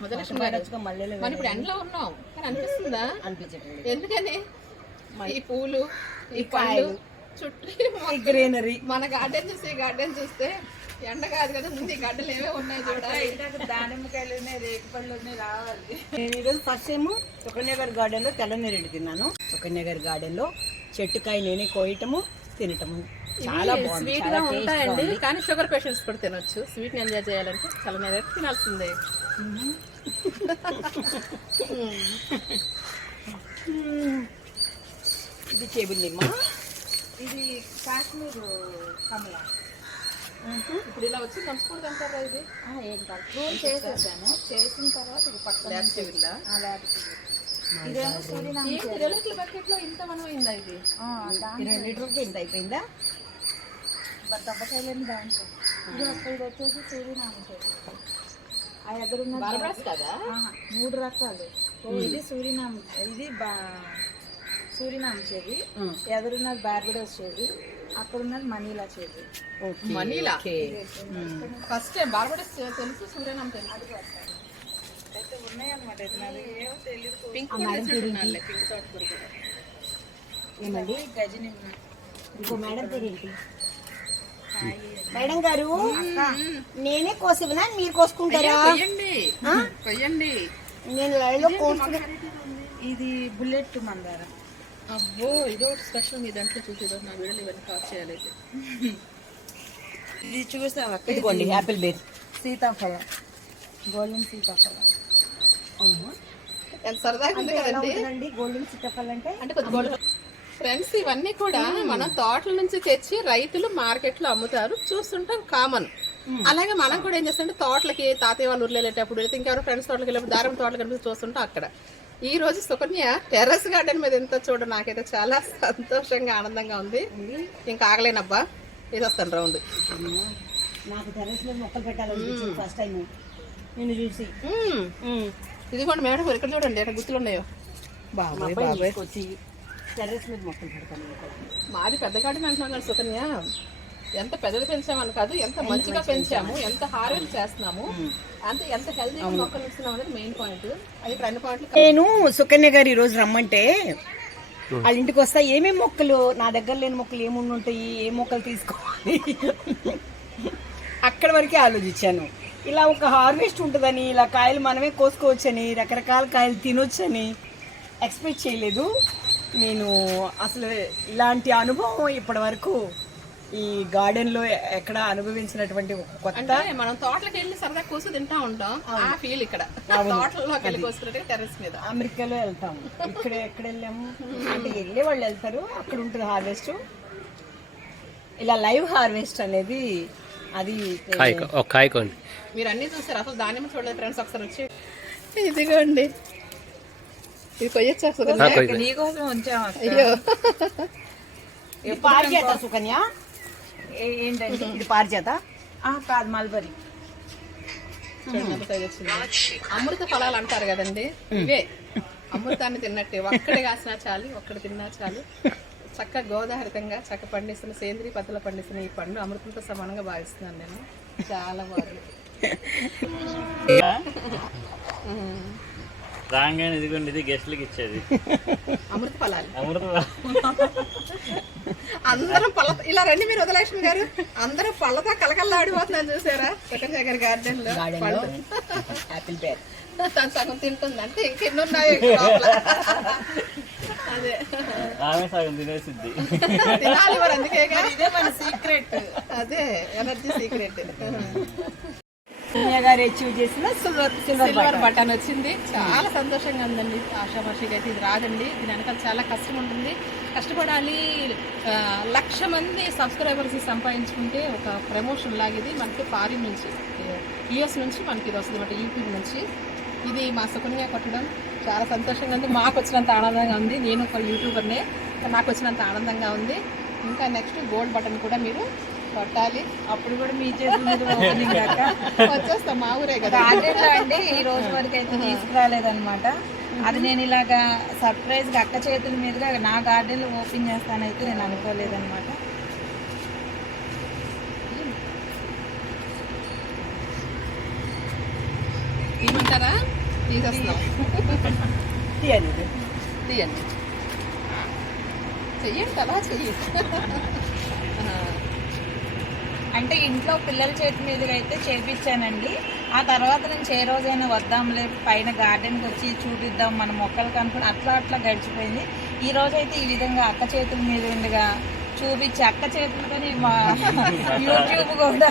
మనం ఇప్పుడు ఎండలో ఉన్నాం. కానీ అనిపిస్తుందా? అనిపించట్లేదు. ఎందుకని? ఈ పూలు ఈ పళ్ళు చుట్టూ ఈ గ్రీనరీ. మన గార్డెన్ చూసి గార్డెన్ చూస్తే ఎండ కాదు కదా ముందు ఈ గడ్డలు ఏవే ఉన్నాయి చూడాలి దానిమ్మకాయలు రేకుపళ్ళు రావాలి. నేను ఈరోజు ఫస్ట్ టైం సుకన్య గారి గార్డెన్లో తెల్లనేరేడు తిన్నాను. సుకన్య గారి గార్డెన్లో చెట్టుకాయ నేనే కోయటము. తినటము. చాలా స్వీట్గా ఉంటాయండి. కానీ షుగర్ పేషెంట్స్ కూడా తినొచ్చు. స్వీట్ని ఎంజాయ్ చేయాలంటే చాలా మీద తినాల్సిందే. ఇది టేబుల్ నిమ్మ. ఇది కాశ్మీర్ కమల. ఇప్పుడు ఇలా వచ్చి దంచకూడదు అంటారా ఇది? ఏం కాదు. చేసేసాను. చేసిన తర్వాత ఇది పక్కన ల్యాబ్ సివిల్లా ఇదేమో సూర్యనామ ఇంత మనం అయిందా ఇది ఇరవై లీటర్లకి ఇంత అయిపోయిందా? దెబ్బకాయలని దాంట్లో. ఇది వచ్చేసి సూర్యనామ ఆ కదా? మూడు రకాలు. ఓ, ఇది సూర్యనామ ఇది బా సూర్యనామ చెది. ఎదురున్నది బార్బడోస్ చెది. అక్కడ ఉన్నది Manila చెది. Okay Manila? First time Barbados తెలుసు సూర్యనామ తెలుసు. ఏమండి? గజని ఇంకో మేడం పేరేంటి మేడం గారు నేనే కోసివనా మీరు కోసుకుంటారా? కొయ్యండి. కొయ్యండి. నేను లైవ్లో కోసుకునే ఇది బుల్లెట్ మందారం. అబ్బో ఇదో స్పెషల్ మీ దాంట్లో చూసేదో నా వీడియోలు ఇవన్నీ కాల్ చేయాలి అయితే. ఇది చూసావా? ఇదిగోండి యాపిల్ బేర్. సీతాఫలం. గోల్డెన్ సీతాఫలం. ఎంత సరదాగా ఉంది కదండి? గోల్డెన్ అంటే ఫ్రెండ్స్ ఇవన్నీ కూడా మనం తోటల నుంచి తెచ్చి రైతులు మార్కెట్లో అమ్ముతారు. చూస్తుంటాం కామన్. అలాగే మనం కూడా ఏం చేస్తామంటే తోటలకి తాతయ్య వాళ్ళు ఊర్లో వెళ్ళేటప్పుడు వెళ్తే ఇంకెవరో ఫ్రెండ్స్ తోటలకి వెళ్ళినప్పుడు దారం తోటలు కనిపిస్తే చూస్తుంటాం అక్కడ. ఈ రోజు సుకన్య టెర్రస్ గార్డెన్ మీద ఎంత చూడ నాకైతే చాలా సంతోషంగా ఆనందంగా ఉంది. ఇంకా ఆగలేనబ్బా ఇది వస్తాను రౌండ్ నాకు టెర్రస్లో మొక్కలు పెట్టాలనిపించింది ఫస్ట్ టైం నేను చూసి. ఇది కూడా మేడం ఇక్కడ చూడండి ఎక్కడ గుర్తులు ఉన్నాయో? బాబాయ్ బాబాయ్. వచ్చి టెర్రస్ మీద మొక్కలు పెడతాను. మాది పెద్ద గార్డెన్ అంటున్నాం కానీ సుకన్య. ఎంత పెద్దది పెంచామని కాదు ఎంత మంచిగా పెంచాము ఎంత హార్వెస్ట్ చేస్తున్నాము అంత ఎంత హెల్తీ మొక్కలు ఇస్తున్నాం అనేది మెయిన్ పాయింట్ అది అన్ని పాయింట్లు నేను సుకన్య గారు ఈరోజు రమ్మంటే వాళ్ళ ఇంటికి వస్తా ఏమేమి మొక్కలు? నా దగ్గర లేని మొక్కలు ఏముండి ఉంటాయి? ఏ మొక్కలు తీసుకోవాలి? అక్కడ వరకే ఆలోచించాను. ఇలా ఒక హార్వెస్ట్ ఉంటుందని ఇలా కాయలు మనమే కోసుకోవచ్చని రకరకాల కాయలు తినొచ్చని ఎక్స్పెక్ట్ చేయలేదు. నేను అసలు ఇలాంటి అనుభవం ఇప్పటి వరకు ఈ గార్డెన్లో ఎక్కడ అనుభవించినటువంటి కొత్త మనం తోటలకు వెళ్ళి సరదా కూర్చొని తింటా ఉంటాం. ఆ ఫీల్ ఇక్కడ. తోటలోకి వెళ్ళి టెర్రస్ మీద. అమెరికాలో వెళ్తాము ఇక్కడ ఎక్కడ వెళ్ళాము? అంటే వెళ్ళే వాళ్ళు వెళ్తారు. అక్కడ ఉంటుంది హార్వెస్ట్. ఇలా లైవ్ హార్వెస్ట్ అనేది అది ఒక కాయకోండి. మీరు అన్ని చూసారు? అసలు దానిమ్మ చూడలేదు ఫ్రెండ్స్ ఒకసారి వచ్చి. ఇదిగోండి. ఇది కొయ్యొచ్చా సుకన్య? నీకోసం ఉంచాం. అయ్యో. ఇది పారిజాత సుకన్య. ఏ- ఏంటంటే ఇది పారిజాత? ఆ, కాదు మల్బరీ. అమృత ఫలాలు అంటారు కదండి. ఇవే. అమృతాన్ని తిన్నట్టే. ఒక్కడే కాసినా చాలు ఒక్కడు తిన్నా చాలు. చక్క గోదాహరితంగా చక్క పండిస్తున్న సేంద్రీయ పద్ధతిలో పండిస్తున్న ఈ పండు అమృతంతో సమానంగా భావిస్తున్నాను నేను. చాలా బాగుంది. రాగానే ఇదిగోండి ఇది గెస్ట్లకి ఇచ్చేది. అమృత ఫలాలు. అమృత అందరం పళ్ళ ఇలా రండి మీరు ఉదయలక్ష్మి గారు. అందరూ పళ్ళతో కలకల్లాడిపోతున్నాను చూసారా? సెకండ్ గారి గార్డెన్లో యాపిల్ పేర్. తను సగం తింటుంది అంటే ఇంకెన్ని ఆమె సగం తినేసిద్ది. తినాలి మరి అందుకే ఇదే మన సీక్రెట్ అదే ఎనర్జీ సీక్రెట్ గారు అచీవ్ చేసిన సిల్వర్ బటన్. వచ్చింది. చాలా సంతోషంగా ఉందండి. ఆశామాషిగా అయితే ఇది రాదండి. దీని వెనకాల చాలా కష్టం ఉంటుంది. కష్టపడాలి. లక్ష మంది సబ్స్క్రైబర్స్ సంపాదించుకుంటే ఒక ప్రమోషన్ లాగిది మనకి ఫారిన్ నుంచి యుఎస్ నుంచి మనకి ఇది వస్తుంది. అనమాట యూట్యూబ్ నుంచి ఇది మా సుకన్య కొట్టడం. చాలా సంతోషంగా ఉంది. మాకు వచ్చినంత ఆనందంగా ఉంది. నేను ఒక యూట్యూబర్నే నాకు వచ్చినంత ఆనందంగా ఉంది. ఇంకా నెక్స్ట్ గోల్డ్ బటన్ కూడా మీరు కొట్టాలి. అప్పుడు కూడా మీ వచ్చేస్తాం మా ఊరే కదా. అండి. ఈ రోజు వరకు అయితే తీసుకురాలేదన్నమాట. అది నేను ఇలాగా సర్ప్రైజ్గా అక్క చేతుల మీదుగా నా గార్డెన్ ఓపెన్ చేస్తానైతే నేను అనుకోలేదన్నమాట. తీయమంటారా తీసేస్తున్నాం. తీయండి. ఇది. తీయండి. చెయ్యండి అలా చెయ్యి. అంటే ఇంట్లో పిల్లల చేతి మీదుగా అయితే చేపించానండి ఆ తర్వాత నుంచి ఏ రోజైనా వద్దాంలే పైన గార్డెన్కి వచ్చి చూపిద్దాం మన మొక్కలు కనుక్కుని అట్లా అట్లా గడిచిపోయింది. ఈ రోజు అయితే ఈ విధంగా అక్క చేతుల మీద ఉండగా చూపించి అక్క చేతులతోని మా యూట్యూబ్ కూడా.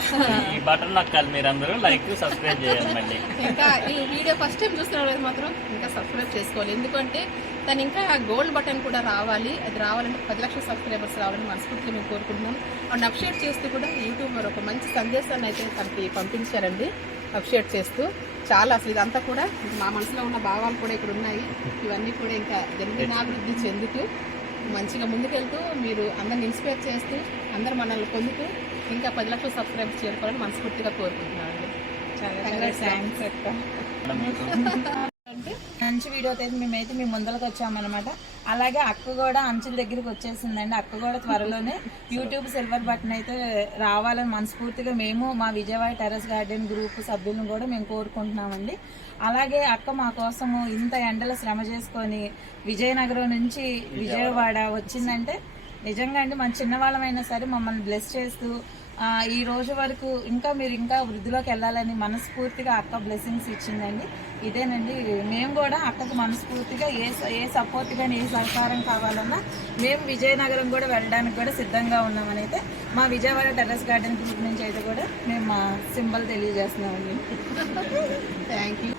ఈ బటన్ నొక్కాలి మీరందరూ లైక్ సబ్స్క్రైబ్ చేయాలి మళ్ళీ. ఇంకా ఈ వీడియో ఫస్ట్ టైం చూస్తున్న వాళ్ళు మాత్రం ఇంకా సబ్స్క్రైబ్ చేసుకోవాలి. ఎందుకంటే తను ఇంకా గోల్డ్ బటన్ కూడా రావాలి. అది రావాలంటే పది లక్షల సబ్స్క్రైబర్స్ రావాలని మనస్ఫూర్తిగా మేము కోరుకుంటున్నాం. అండ్ అప్షేట్ చేస్తూ కూడా యూట్యూబ్ వారు ఒక మంచి సందేశాన్ని అయితే తనకి పంపించారండి. అప్షేట్ చేస్తూ చాలా అసలు ఇదంతా కూడా మా మనసులో ఉన్న భావాలు కూడా ఇక్కడ ఉన్నాయి ఇవన్నీ కూడా ఇంకా జన్మదినాభివృద్ధి చెందుతూ మంచిగా ముందుకెళ్తూ మీరు అందరిని ఇన్స్పైర్ చేస్తూ అందరు మనల్ని పొందుతూ ఇంకా పది లక్షల సబ్స్క్రైబర్స్ చేరుకోవాలని మనస్ఫూర్తిగా కోరుకుంటున్నాను చాలా థ్యాంక్స్ అక్క మంచి వీడియోతో అయితే మేమైతే మీ ముందరకు వచ్చామన్నమాట. అలాగే అక్క కూడా అంచుల దగ్గరికి వచ్చేసిందండి. అక్క కూడా త్వరలోనే యూట్యూబ్ సిల్వర్ బటన్ అయితే రావాలని మనస్ఫూర్తిగా మేము మా విజయవాడ టెర్రస్ గార్డెన్ గ్రూప్ సభ్యులను కూడా మేము కోరుకుంటున్నామండి. అలాగే అక్క మా కోసము ఇంత ఎండలో శ్రమ చేసుకొని విజయనగరం నుంచి విజయవాడ వచ్చిందంటే నిజంగా అండి మన చిన్నవాళ్ళమైనా సరే మమ్మల్ని బ్లెస్ చేస్తూ ఈ రోజు వరకు ఇంకా మీరు ఇంకా వృద్ధిలోకి వెళ్ళాలని మనస్ఫూర్తిగా అక్క బ్లెస్సింగ్స్ ఇచ్చిందండి. ఇదేనండి మేము కూడా అక్కకు మనస్ఫూర్తిగా ఏ స- ఏ సపోర్ట్ కానీ ఏ సహకారం కావాలన్నా మేము విజయనగరం కూడా వెళ్ళడానికి కూడా సిద్ధంగా ఉన్నామని అయితే మా విజయవాడ టెర్రస్ గార్డెన్ గ్రూప్ నుంచి అయితే కూడా మేము మా సింబల్ తెలియజేస్తున్నామండి. Thank you